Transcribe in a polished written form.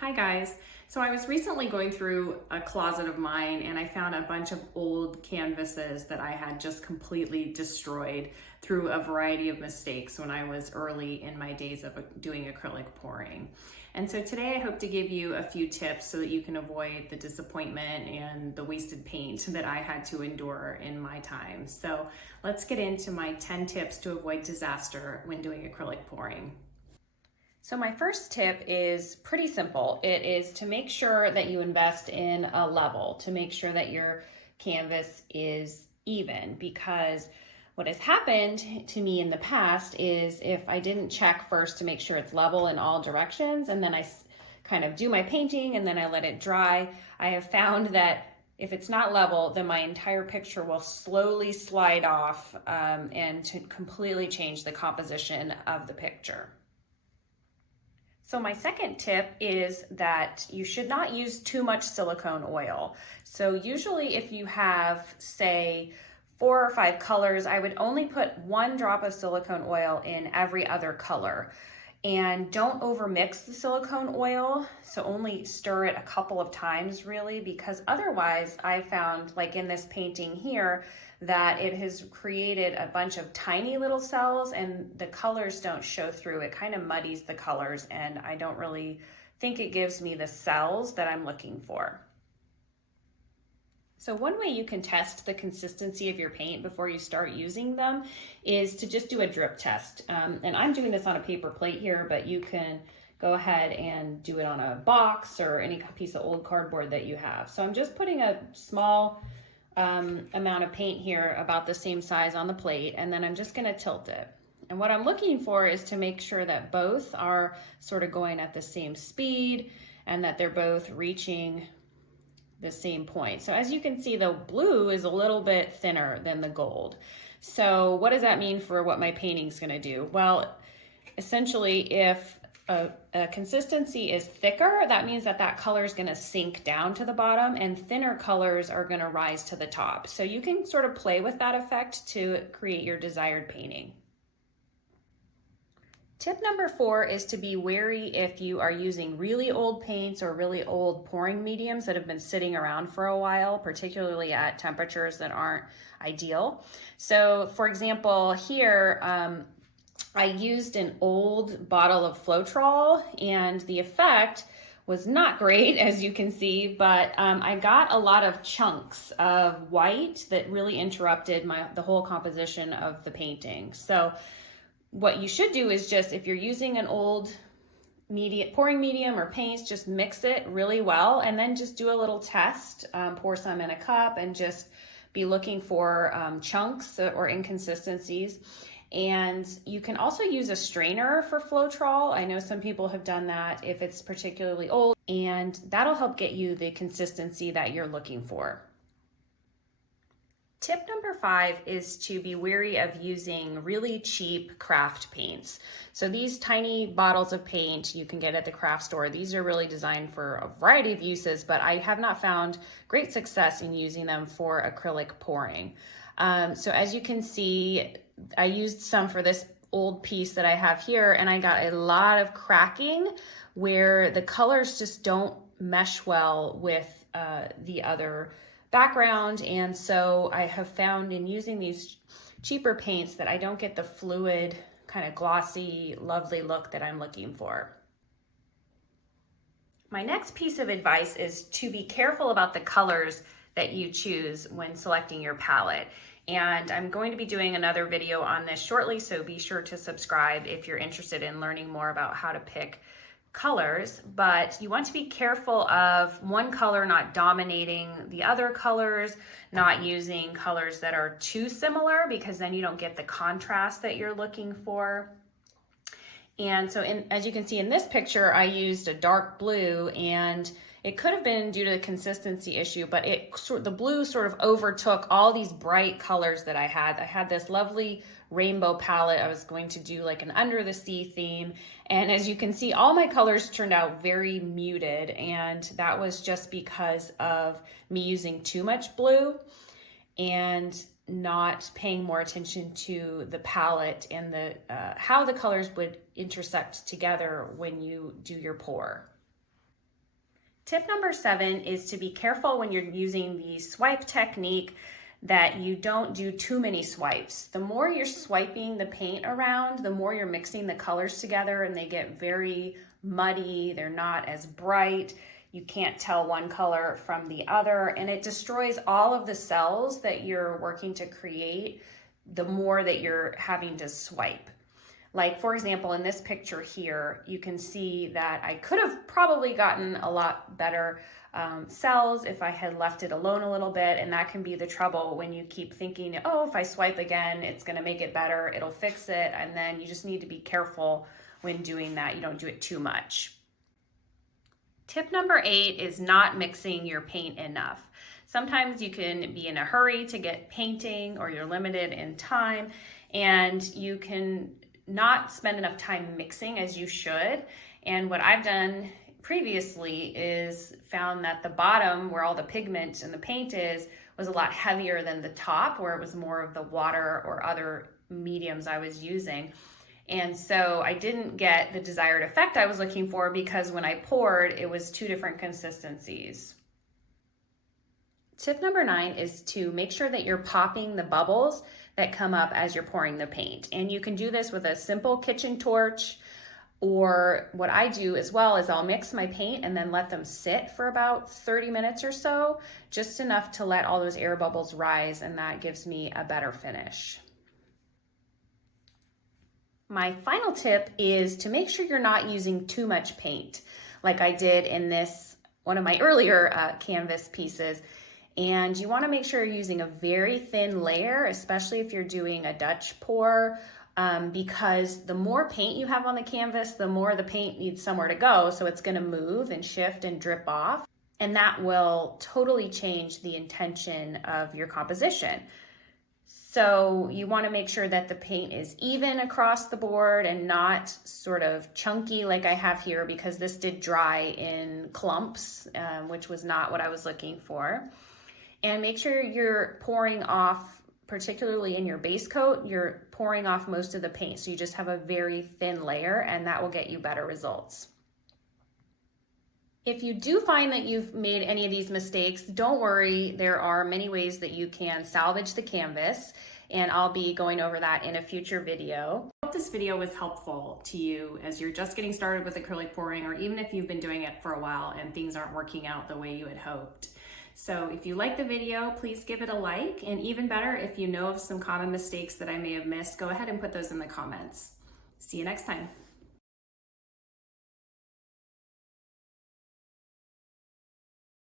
Hi guys. So I was recently going through a closet of mine and I found a bunch of old canvases that I had just completely destroyed through a variety of mistakes when I was early in my days of doing acrylic pouring. And so today I hope to give you a few tips so that you can avoid the disappointment and the wasted paint that I had to endure in my time. So let's get into my 10 tips to avoid disaster when doing acrylic pouring. So my first tip is pretty simple. It is to make sure that you invest in a level, to make sure that your canvas is even, because what has happened to me in the past is if I didn't check first to make sure it's level in all directions, and then I kind of do my painting and then I let it dry, I have found that if it's not level, then my entire picture will slowly slide off and to completely change the composition of the picture. So my second tip is that you should not use too much silicone oil. So usually if you have, say, 4 or 5 colors, I would only put 1 drop of silicone oil in every other color. And don't overmix the silicone oil, so only stir it a couple of times really, because otherwise I found, like in this painting here, that it has created a bunch of tiny little cells and the colors don't show through. It kind of muddies the colors and I don't really think it gives me the cells that I'm looking for. So one way you can test the consistency of your paint before you start using them is to just do a drip test. And I'm doing this on a paper plate here, but you can go ahead and do it on a box or any piece of old cardboard that you have. So I'm just putting a small amount of paint here, about the same size, on the plate, and then I'm just gonna tilt it. And what I'm looking for is to make sure that both are sort of going at the same speed and that they're both reaching the same point. So as you can see, the blue is a little bit thinner than the gold. So what does that mean for what my painting's gonna do? Well, essentially, if a consistency is thicker, that means that that color is gonna sink down to the bottom and thinner colors are gonna rise to the top. So you can sort of play with that effect to create your desired painting. Tip number 4 is to be wary if you are using really old paints or really old pouring mediums that have been sitting around for a while, particularly at temperatures that aren't ideal. So for example, here, I used an old bottle of Floetrol and the effect was not great, as you can see, but I got a lot of chunks of white that really interrupted the whole composition of the painting. So what you should do is just, if you're using an old pouring medium or paints, just mix it really well and then just do a little test, pour some in a cup and just be looking for chunks or inconsistencies. And you can also use a strainer for Floetrol. I know some people have done that if it's particularly old, and that'll help get you the consistency that you're looking for. Tip number 5 is to be wary of using really cheap craft paints. So these tiny bottles of paint you can get at the craft store. These are really designed for a variety of uses, but I have not found great success in using them for acrylic pouring. So as you can see, I used some for this old piece that I have here, and I got a lot of cracking where the colors just don't mesh well with the other background. And so I have found in using these cheaper paints that I don't get the fluid, kind of glossy, lovely look that I'm looking for. My next piece of advice is to be careful about the colors that you choose when selecting your palette. And I'm going to be doing another video on this shortly, so be sure to subscribe if you're interested in learning more about how to pick colors. But you want to be careful of one color not dominating the other colors, not using colors that are too similar, because then you don't get the contrast that you're looking for. And so as you can see in this picture, I used a dark blue, and it could have been due to the consistency issue, but the blue sort of overtook all these bright colors that I had. I had this lovely rainbow palette. I was going to do like an under the sea theme. And as you can see, all my colors turned out very muted. And that was just because of me using too much blue and not paying more attention to the palette and how the colors would intersect together when you do your pour. Tip number 7 is to be careful when you're using the swipe technique that you don't do too many swipes. The more you're swiping the paint around, the more you're mixing the colors together and they get very muddy, they're not as bright, you can't tell one color from the other, and it destroys all of the cells that you're working to create the more that you're having to swipe. Like for example, in this picture here, you can see that I could have probably gotten a lot better cells if I had left it alone a little bit, and that can be the trouble when you keep thinking, oh, if I swipe again, it's gonna make it better, it'll fix it, and then you just need to be careful when doing that. You don't do it too much. Tip number 8 is not mixing your paint enough. Sometimes you can be in a hurry to get painting or you're limited in time and you can not spend enough time mixing as you should. And what I've done previously is found that the bottom where all the pigment and the paint is was a lot heavier than the top where it was more of the water or other mediums I was using. And so I didn't get the desired effect I was looking for because when I poured, it was 2 different consistencies. Tip number 9 is to make sure that you're popping the bubbles that come up as you're pouring the paint. And you can do this with a simple kitchen torch, or what I do as well is I'll mix my paint and then let them sit for about 30 minutes or so, just enough to let all those air bubbles rise, and that gives me a better finish. My final tip is to make sure you're not using too much paint, like I did in this, one of my earlier canvas pieces. And you want to make sure you're using a very thin layer, especially if you're doing a Dutch pour, because the more paint you have on the canvas, the more the paint needs somewhere to go. So it's going to move and shift and drip off. And that will totally change the intention of your composition. So you want to make sure that the paint is even across the board and not sort of chunky like I have here, because this did dry in clumps, which was not what I was looking for. And make sure you're pouring off, particularly in your base coat, you're pouring off most of the paint. So you just have a very thin layer and that will get you better results. If you do find that you've made any of these mistakes, don't worry. There are many ways that you can salvage the canvas, and I'll be going over that in a future video. I hope this video was helpful to you as you're just getting started with acrylic pouring, or even if you've been doing it for a while and things aren't working out the way you had hoped. So if you like the video, please give it a like, and even better, if you know of some common mistakes that I may have missed, go ahead and put those in the comments. See you next time.